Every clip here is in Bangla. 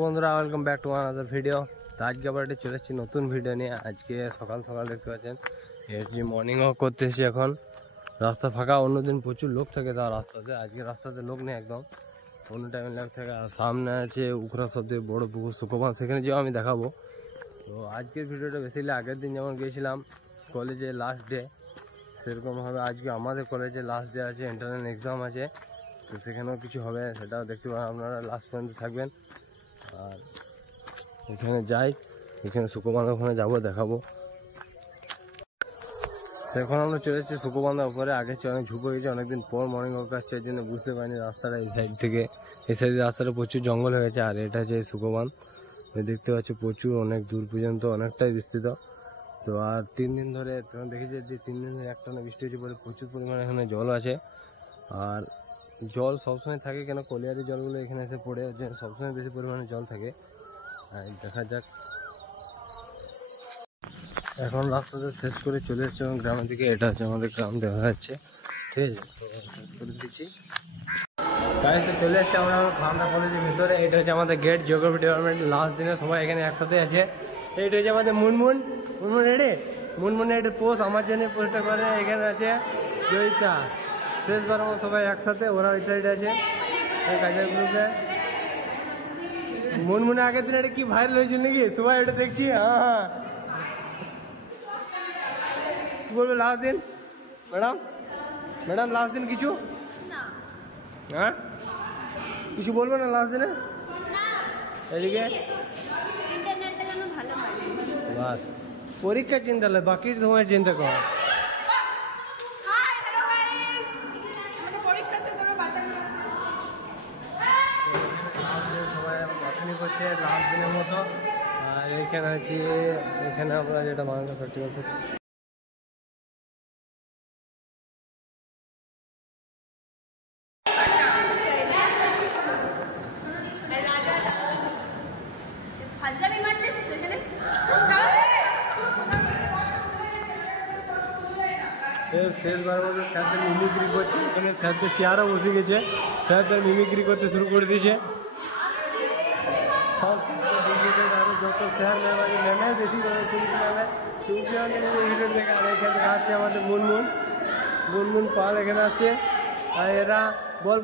বন্ধুরা welcome back to another video. তো আজকে আবার চলে এসেছি নতুন ভিডিও নিয়ে। আজকে সকাল সকাল দেখতে পাচ্ছেন যে মর্নিং ওয়াক করতে এসেছি। এখন রাস্তা ফাঁকা, অন্যদিন প্রচুর লোক থাকে তার রাস্তাতে, আজকে রাস্তাতে লোক নেই একদম, অন্য টাইমে লোক থাকে। আর সামনে আছে উখরা সবথেকে বড় পুকুর সুকোবান, সেখানে যেও আমি দেখাবো। তো আজকের ভিডিওটা বেসিক্যালি আগের দিন যেমন গিয়েছিলাম কলেজে লাস্ট ডে, সেরকমভাবে আজকে আমাদের কলেজে লাস্ট ডে আছে, ইন্টারনাল এক্সাম আছে। তো সেখানেও কিছু হবে, সেটাও দেখতে পাবেন, আপনারা লাস্ট পর্যন্ত থাকবেন। আর এখানে যাই, এখানে সুকোবান্ধা ওখানে যাবো, দেখাবো। তো এখন আমরা চলে এসেছি সুকোবান্ধার উপরে। আগে অনেক ঝুঁকো গেছে, অনেকদিন পর মর্নিং ওয়াক আসছে, এই জন্য বুঝতে পারিনি রাস্তাটা এই সাইড থেকে। এই সাইডে রাস্তাটা প্রচুর জঙ্গল হয়ে গেছে। আর এটা হচ্ছে সুকোবান্ধ, দেখতে পাচ্ছি প্রচুর অনেক দূর পর্যন্ত, অনেকটাই বিস্তৃত। তো আর 3 দিন ধরে তখন দেখেছি যে 3 দিন ধরে একটানা বৃষ্টি হচ্ছে বলে প্রচুর পরিমাণে এখানে জল আছে। আর জল সবসময় থাকে, কেন কলিয়ারি জলগুলো এখানে এসে পড়ে, যে সবসময় বেশি পরিমাণে জল থাকে। দেখা যাক। এখন রাস্তাটা শেষ করে চলে এসেছে গ্রামের দিকে। এটা হচ্ছে আমাদের গ্রাম দেখা যাচ্ছে, ঠিক আছে। তো শেষ করে দিচ্ছি, চলে এসছে আমরা খান্ডা কলেজের ভিতরে। এটা হচ্ছে আমাদের গেট, জিওগ্রাফি ডিপার্টমেন্ট। লাস্ট দিনে সবাই এখানে একসাথে আছে। এইটা হচ্ছে আমাদের Munmun ready, Munmun ready post আমার জন্য পোস্টটা করে। এখানে আছে জয়িতা, শেষবার আমার সবাই একসাথে, ওরা ওই সাইডে আছে কাজের গ্রুপে। মুনমুনে আগের দিন এটা কি ভাইরাল হয়েছিল নাকি, সবাই এটা দেখছি। হ্যাঁ কি বলবে লাস্ট দিন ম্যাডাম লাস্ট দিন কিছু, হ্যাঁ কিছু বলবো না লাস্ট দিনে? এদিকে বাস পরীক্ষার চিন্তা নেই, বাকি সময় চিন্তা কর। সবাই বাছানি করছে লাস্ট দিনের মতো। আর এখানে আছি, এখানে আমরা যেটা বাংলা প্র্যাকটিক্যাল শেষবার মধ্যে স্যারদের মিমিক্রি করছে। এখানে স্যারদের চেয়ারও বসে গেছে, স্যারদের মিমিক্রি করতে শুরু করে দিয়েছে। আরো যত স্যার ম্যাম আছে, ম্যামে বেশি চুমকি ম্যামে ভিডিও দেখে। আর এখানে আসছে আমাদের মুনমুন পাল এখানে আছে। আর এরা বল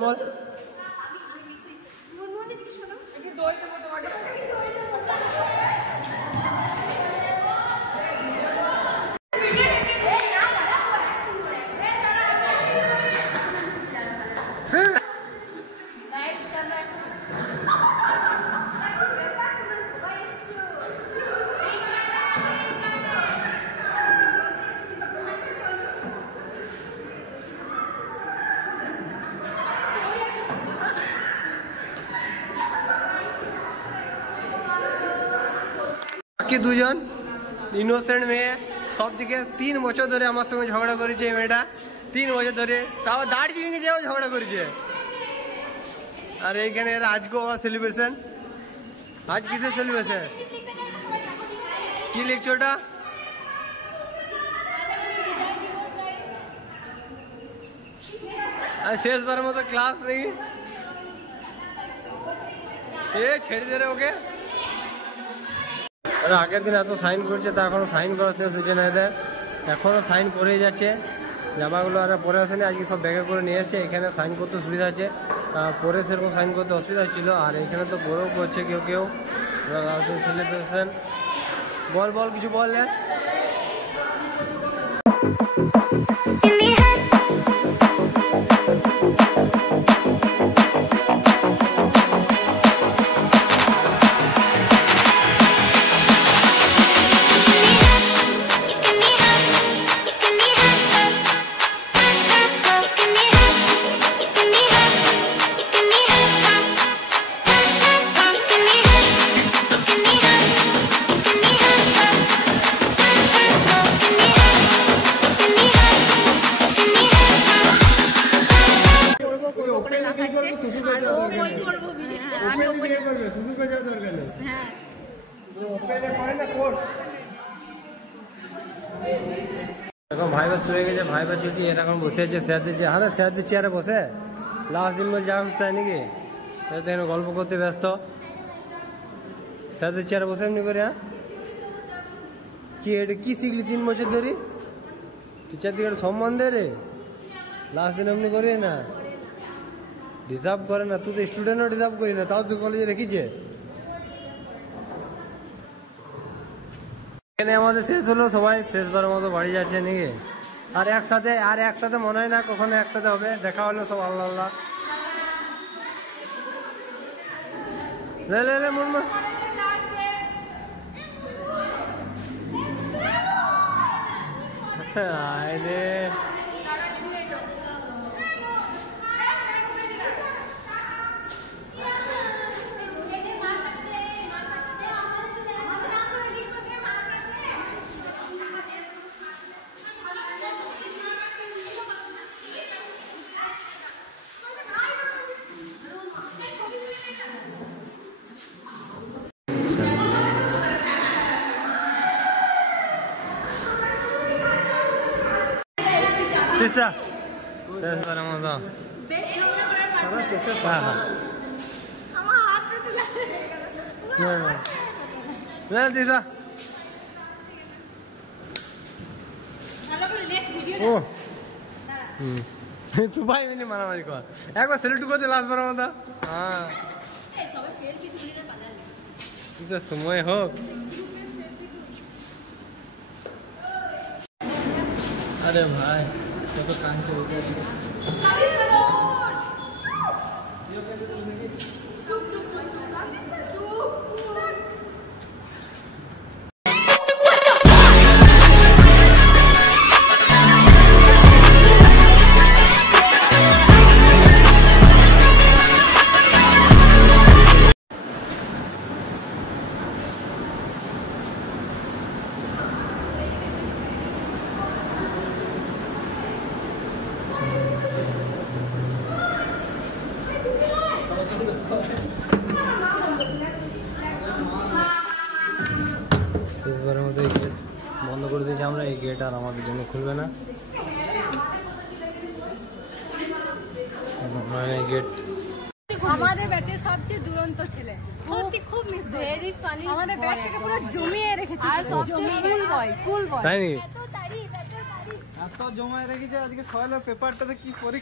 বাকি দুজন ইনোসেন্ট মেয়ে, সব দিকে 3 বছর ধরে আমার সঙ্গে ঝগড়া করেছে এই মেয়েটা, 3 বছর ধরে, তাও দার্জিলিং এ যেও ঝগড়া করেছে। আর এইখানে আজকেও সেলিব্রেশন। আজ কিসের সেলিব্রেশন, কি লিখছো ওটা? আর শেষবার মতো ক্লাস নেই, ছেড়ে দে রে ওকে। আগের দিন এত সাইন করছে, তা এখনো সাইন করা শেষ হচ্ছে না এদের, এখনো সাইন করেই যাচ্ছে। জামাগুলো আর পরে আসেনি, আজকে সব ব্যাগে করে নিয়ে এসছে। এখানে সাইন করতে সুবিধা আছে, পরে সেরকম সাইন করতে অসুবিধা হচ্ছিল। আর এখানে তো বড়ও করছে কেউ সেলিব্রেশন। বল কিছু বল। এখন ভাইবা শুরু হয়ে গেছে, ভাইবা ছুটি। এরা এখন বসে আছে স্যারদের চেয়ারে বসে। লাস্ট দিন বলে যা বুঝতে হয় নাকি, এখানে গল্প করতে ব্যস্ত। স্যারের চেয়ারে বসে এমনি করে। হ্যাঁ কি এটা কি শিখলি 3 বছর ধরে? টিচার দিকে সম্মান দে রে, লাস্ট দিন এমনি করি না, ডিজার্ভ করে না। তুই তো স্টুডেন্টও ডিজার্ভ করি না, তাও তুই কলেজে রেখেছে। এখানে আমাদের শেষ হলো, সবাই শেষবারের মতো বাড়ি যাচ্ছে নাকি। আর একসাথে মনে হয় না কখনো একসাথে হবে, দেখা হলো সব আল্লাহ আল্লাহ। লে মুন্মা আরে Pizza. Ses varamadı. Ha. Ama haklılar. Ne pizza? Oh. तू भाई मैंने मारा मारी को एक बार सेल्यूट को दे लास्ट बार मत हां ए সবাই শেয়ার কি ধরে না পালালে তুই তো সময় হোক अरे भाई तो कान से उतर चुप শেষবারের মতো এই গেট বন্ধ করে দিয়েছি আমরা। এই গেট আর আমাদের জন্য খুলবে না। গেট আমাদের ব্যাচের সবচেয়ে দুরন্ত ছেলে, সত্যি খুব মিস করি। ভেরি ফানি, আমাদের ব্যাচটাকে পুরো জমিয়ে রেখেছে। আর সবচেয়ে কুল বয় তাই নি এত তারিফ এত জমায় রেখেছে। আজকে সকালে পেপারটাতে কি পরীক্ষা